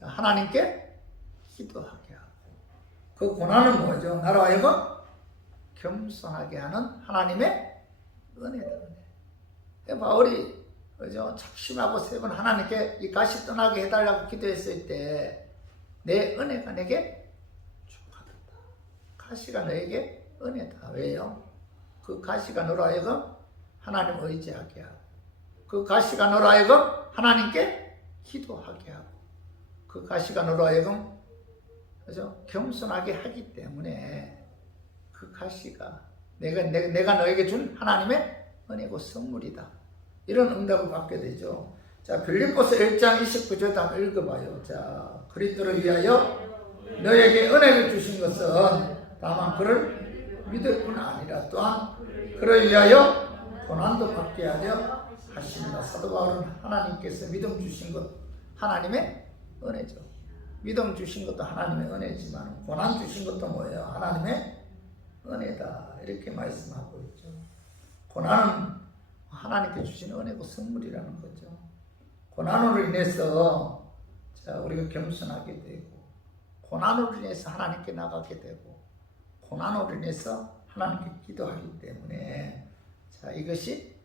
하나님께 기도하게 하고, 그 고난은 뭐죠? 나로 하여금 겸손하게 하는 하나님의 은혜다. 바울이 그죠? 작심하고 3번 하나님께 이 가시 떠나게 해달라고 기도했을 때 내 은혜가 내게 축하된다. 가시가 너에게 은혜다. 왜요? 그 가시가 너로 하여금 하나님 의지하게 하고, 그 가시가 너로 하여금 하나님께 기도하게 하고, 그 가시가 너로 하여금 그죠? 겸손하게 하기 때문에 그 가시가 내가 너에게 준 하나님의 은혜고 선물이다. 이런 응답을 받게 되죠. 자, 빌립보서 1장 29절 한번 읽어봐요. 자, 그리스도를 위하여 너에게 은혜를 주신 것은 다만 그를 믿을 뿐 아니라 또한 그를 위하여 고난도 받게 하려 하십니다. 사도 바울은 하나님께서 믿음 주신 것 하나님의 은혜죠. 믿음 주신 것도 하나님의 은혜지만 고난 주신 것도 뭐예요? 하나님의 은혜다. 이렇게 말씀하고 있죠. 고난은 하나님께 주신 은혜고 선물이라는 거죠. 고난으로 인해서 우리가 겸손하게 되고, 고난으로 인해서 하나님께 나가게 되고, 고난으로 인해서 하나님께 기도하기 때문에 이것이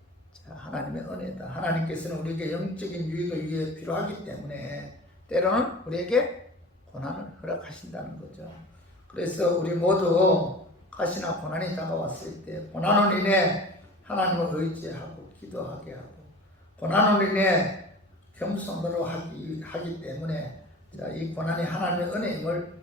하나님의 은혜다. 하나님께서는 우리에게 영적인 유익을 위해 필요하기 때문에 때로는 우리에게 고난을 허락하신다는 거죠. 그래서 우리 모두 가시나 고난이 다가왔을 때 고난으로 인해 하나님을 의지하고 기도하게 하고, 고난으로 인해 겸손으로 하기 때문에 이 고난이 하나님의 은혜임을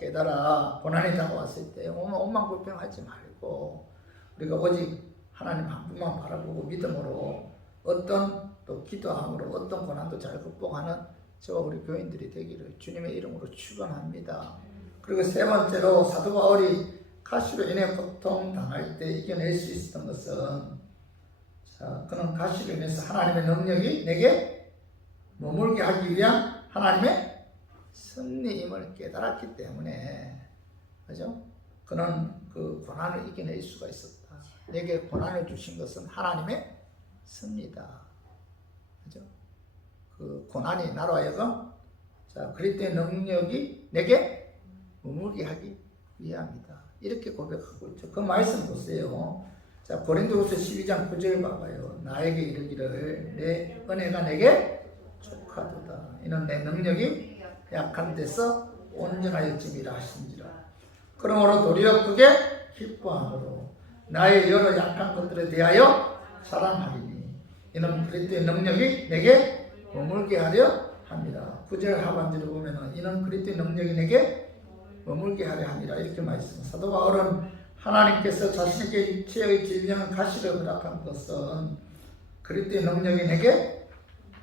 깨달아 고난이 다가왔을 때 오만 불평하지 말고 우리가 오직 하나님 한 분만 바라보고 믿음으로 어떤 또 기도함으로 어떤 고난도 잘 극복하는 저와 우리 교인들이 되기를 주님의 이름으로 축원합니다. 그리고 3번째로 사도 바울이 가시로 인해 고통당할 때 이겨낼 수 있었던 것은 그는 가시로 인해서 하나님의 능력이 내게 머물게 하기 위한 하나님의 섭리임을 깨달았기 때문에, 그죠? 그는 그 고난을 이겨낼 수가 있었다. 내게 고난을 주신 것은 하나님의 섭리다. 그죠? 그 고난이 나로 하여금 그리스도의 능력이 내게 머물게 하기 위함이다. 이렇게 고백하고 있죠. 그 말씀 보세요. 자, 고린도후서 12장 9절 봐봐요. 나에게 이르기를 내 은혜가 내게 족하도다. 이는 내 능력이 약한 데서 온전하여짐이라 하신지라. 그러므로 도리어 그게 기뻐함으로 나의 여러 약한 것들에 대하여 자랑하리니 이는 그리스도의 능력이 내게 머물게 하려 합니다. 9절 하반절에 보면은 이는 그리스도의 능력이 내게 머물게 하려 합니다. 이렇게 말씀합니다. 사도 바울은 하나님께서 자신에게 육체의 질병을 가시려 허락한 것은 그리스도의 능력이 내게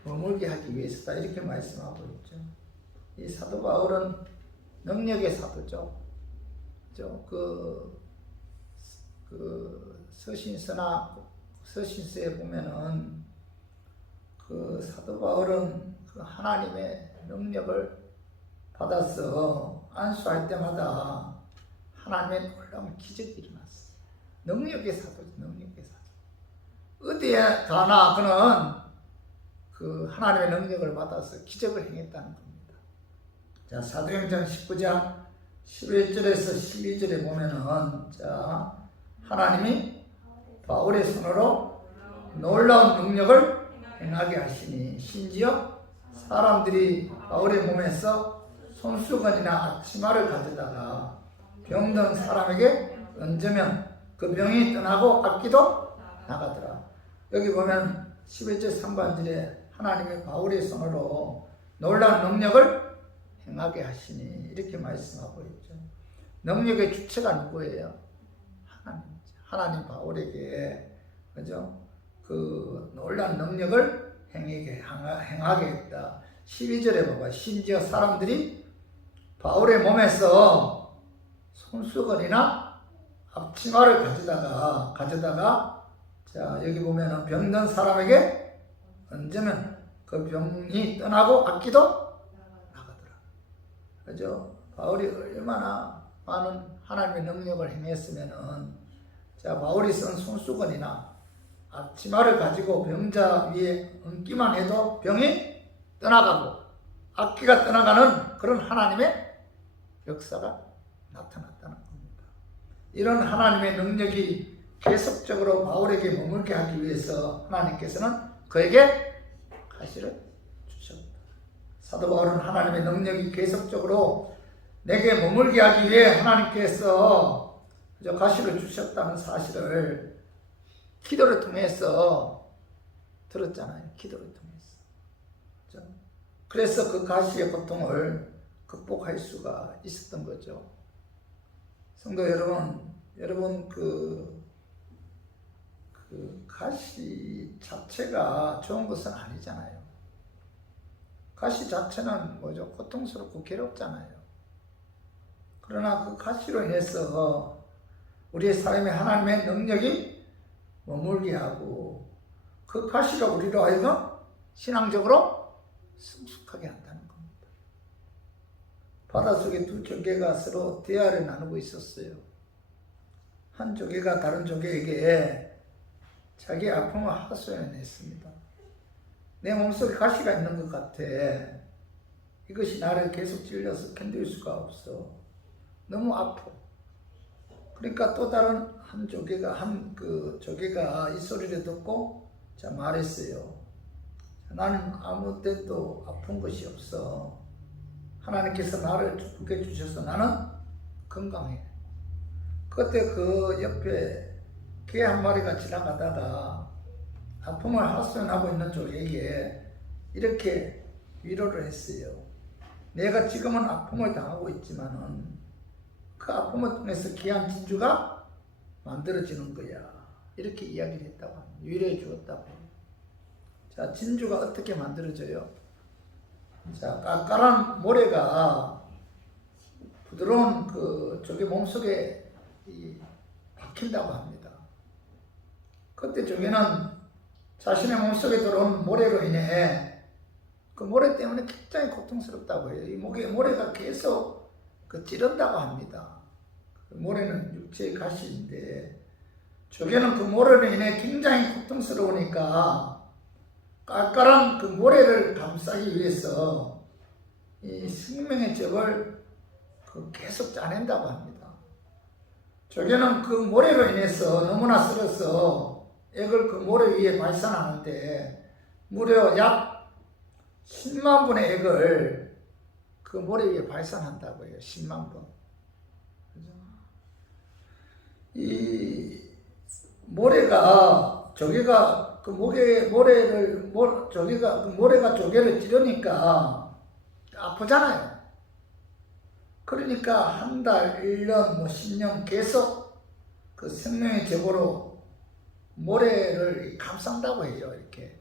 머물게 하기 위해서다. 이렇게 말씀하고 있죠. 이 사도 바울은 능력의 사도죠. 그 서신서에 보면은 그 사도 바울은 그 하나님의 능력을 받아서 안수할 때마다 하나님의 놀라운 기적이 일어났어요. 능력의 사도죠. 능력의 사도. 어디에 가나 그는 그 하나님의 능력을 받아서 기적을 행했다는 겁니다. 자, 사도행전 19장 11절에서 12절에 보면은 하나님이 바울의 손으로 놀라운 능력을 행하게 하시니 심지어 사람들이 바울의 몸에서 손수건이나 앞치마를 가져다가 병든 사람에게 얹으면 그 병이 떠나고 악기도 나가더라. 여기 보면 11절 3반절에 하나님의 바울의 손으로 놀라운 능력을 행하게 하시니 이렇게 말씀하고 있죠. 능력의 주체가 누구예요? 하나님 바울에게 그죠? 그 놀라운 능력을 행하게 했다. 12절에 봐봐. 심지어 사람들이 바울의 몸에서 손수건이나 앞치마를 가져다가 여기 보면은 병든 사람에게 얹으면 그 병이 떠나고 악기도 나가더라. 그죠? 바울이 얼마나 많은 하나님의 능력을 행했으면은 바울이 쓴 손수건이나 앞치마를 가지고 병자 위에 얹기만 해도 병이 떠나가고 악기가 떠나가는 그런 하나님의 역사가 나타났다는 겁니다. 이런 하나님의 능력이 계속적으로 바울에게 머물게 하기 위해서 하나님께서는 그에게 가시를 주셨다. 사도 바울은 하나님의 능력이 계속적으로 내게 머물게 하기 위해 하나님께서 가시를 주셨다는 사실을 기도를 통해서 들었잖아요. 기도를 통해서. 그래서 그 가시의 고통을 극복할 수가 있었던 거죠. 성도 여러분 그 가시 자체가 좋은 것은 아니잖아요. 가시 자체는 뭐죠? 고통스럽고 괴롭잖아요. 그러나 그 가시로 인해서 우리의 삶에 하나님의 능력이 머물게 하고 그 가시가 우리로 하여금 신앙적으로 성숙하게 한다는 겁니다. 바닷속에 두 조개가 서로 대화를 나누고 있었어요. 한 조개가 다른 조개에게 자기 아픔을 하소연했습니다. 내 몸속에 가시가 있는 것 같아. 이것이 나를 계속 찔려서 견딜 수가 없어. 너무 아파. 그러니까 또 다른 한 조개가 조개가 이 소리를 듣고 말했어요. 나는 아무 때도 아픈 것이 없어. 하나님께서 나를 축복해 주셔서 나는 건강해. 그때 그 옆에 개 한 마리가 지나가다가 아픔을 하소연하고 있는 조개에게 이렇게 위로를 했어요. 내가 지금은 아픔을 당하고 있지만은 그 아픔을 통해서 귀한 진주가 만들어지는 거야. 이렇게 이야기를 했다고 합니다. 위로해 주었다고. 자, 진주가 어떻게 만들어져요? 자, 깔깔한 모래가 부드러운 그 조개 몸속에 박힌다고 합니다. 그때 조개는 자신의 몸속에 들어온 모래로 인해 그 모래 때문에 굉장히 고통스럽다고 해요. 이 모래가 계속 찌른다고 합니다. 그 모래는 육체의 가시인데 조개는 그 모래로 인해 굉장히 고통스러우니까 깔깔한 그 모래를 감싸기 위해서 이 생명의 즙을 계속 짜낸다고 합니다. 조개는 그 모래로 인해서 너무나 쓰러서 액을 그 모래 위에 발산하는데 무려 약 10만 분의 액을 그 모래 위에 발산한다고 해요. 10만 분. 이 모래가 조개가 그 모래가 조개를 찌르니까 아프잖아요. 그러니까 한 달, 1년, 10년 계속 그 생명의 즙으로 모래를 감싼다고 해요. 이렇게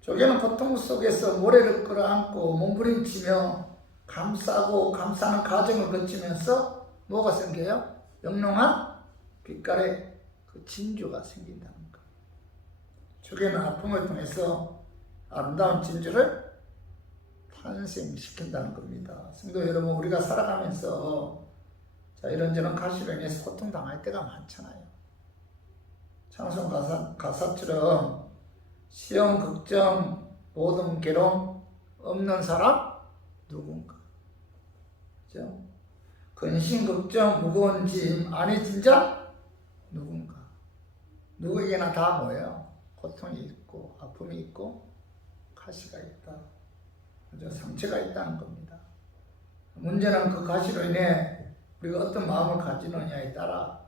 조개는 고통 속에서 모래를 끌어안고 몸부림치며 감싸는 과정을 거치면서 뭐가 생겨요? 영롱한 빛깔의 그 진주가 생긴다는 거. 조개는 아픔을 통해서 아름다운 진주를 탄생시킨다는 겁니다. 성도 여러분, 우리가 살아가면서 이런저런 가시로 인해서 고통당할 때가 많잖아요. 찬송 가사처럼 시험, 걱정, 모든 괴로움 없는 사람 누군가. 그죠? 근심, 걱정, 무거운 짐 안에 진자 누군가. 누구에게나 다 뭐예요? 고통이 있고 아픔이 있고 가시가 있다. 그죠? 상처가 있다는 겁니다. 문제는 그 가시로 인해 우리가 어떤 마음을 가지느냐에 따라,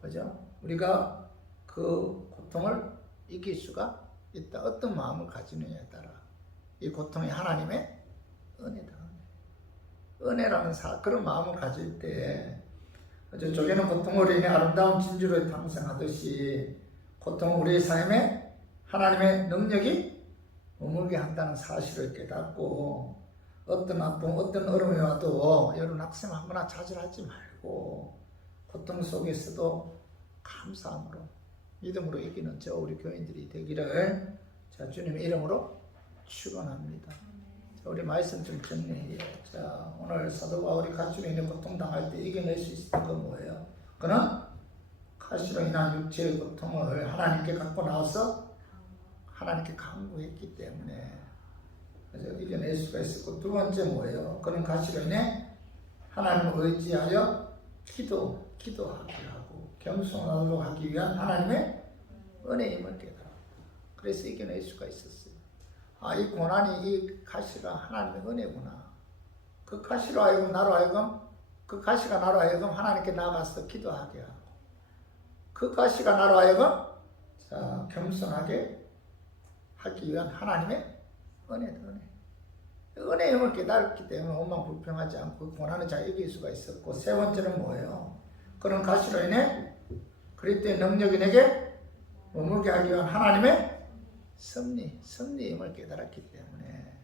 그죠? 우리가 그 고통을 이길 수가 있다. 어떤 마음을 가지느냐에 따라. 이 고통이 하나님의 은혜다. 은혜라는 그런 마음을 가질 때, 조개는 고통으로 인해 아름다운 진주를 탄생하듯이 고통은 우리의 삶에 하나님의 능력이 머물게 한다는 사실을 깨닫고, 어떤 아픔, 어떤 어려움이 와도 여러분 낙심하거나 좌절하지 말고 고통 속에서도 감사함으로 믿음으로 이기는 우리 교인들이 되기를 주님의 이름으로 축원합니다. 우리 말씀 좀 정리해요. 오늘 사도 바울이 가시로 인해 고통당할 때 이겨낼 수 있었던 건 뭐예요? 그는 가시로 인한 육체의 고통을 하나님께 갖고 나와서 하나님께 강구했기 때문에 이겨낼 수가 있었고, 두 번째 뭐예요? 그는 가시로 인해 하나님을 의지하여 기도하게 하고 겸손하도록 하기 위한 하나님의 은혜임을 깨달아. 그래서 이겨낼 수가 있었어요. 아, 이 고난이, 이 가시가 하나님의 은혜구나. 그 가시로 하여금 나로 하여금 그 가시가 나로 하여금 하나님께 나가서 기도하게 하고 그 가시가 나로 하여금 자, 겸손하게 하기 위한 하나님의 은혜다. 은혜의 힘을 깨달았기 때문에 원망 불평하지 않고 고난을 잘 이길 수가 있었고, 세 번째는 뭐예요? 그런 가시로 인해 그리스도의 능력이 내게 머물게 하기 위한 하나님의 섭리의 힘을 깨달았기 때문에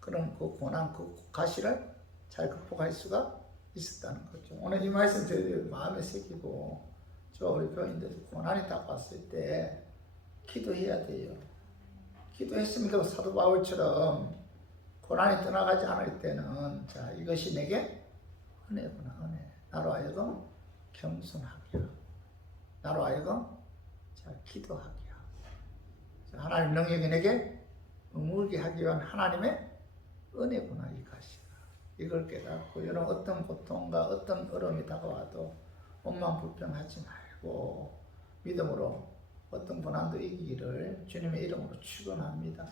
그런 그 고난, 그 가시를 잘 극복할 수가 있었다는 거죠. 오늘 이 말씀 저희들 마음에 새기고, 저 우리 교인들 고난이 딱 왔을 때 기도해야 돼요. 기도했으면 사도 바울처럼 고난이 떠나가지 않을 때는 자, 이것이 내게 은혜구나, 은혜. 나로 하여금 겸손하게 하고, 나로 하여금 자, 기도하게 하고, 자, 하나님 능력이 내게 머물게 하기 위한 하나님의 은혜구나, 이 가시가. 이걸 깨닫고 여러분 어떤 고통과 어떤 어려움이 다가와도 원망 불평하지 말고 믿음으로 어떤 고난도 이기기를 주님의 이름으로 축원합니다.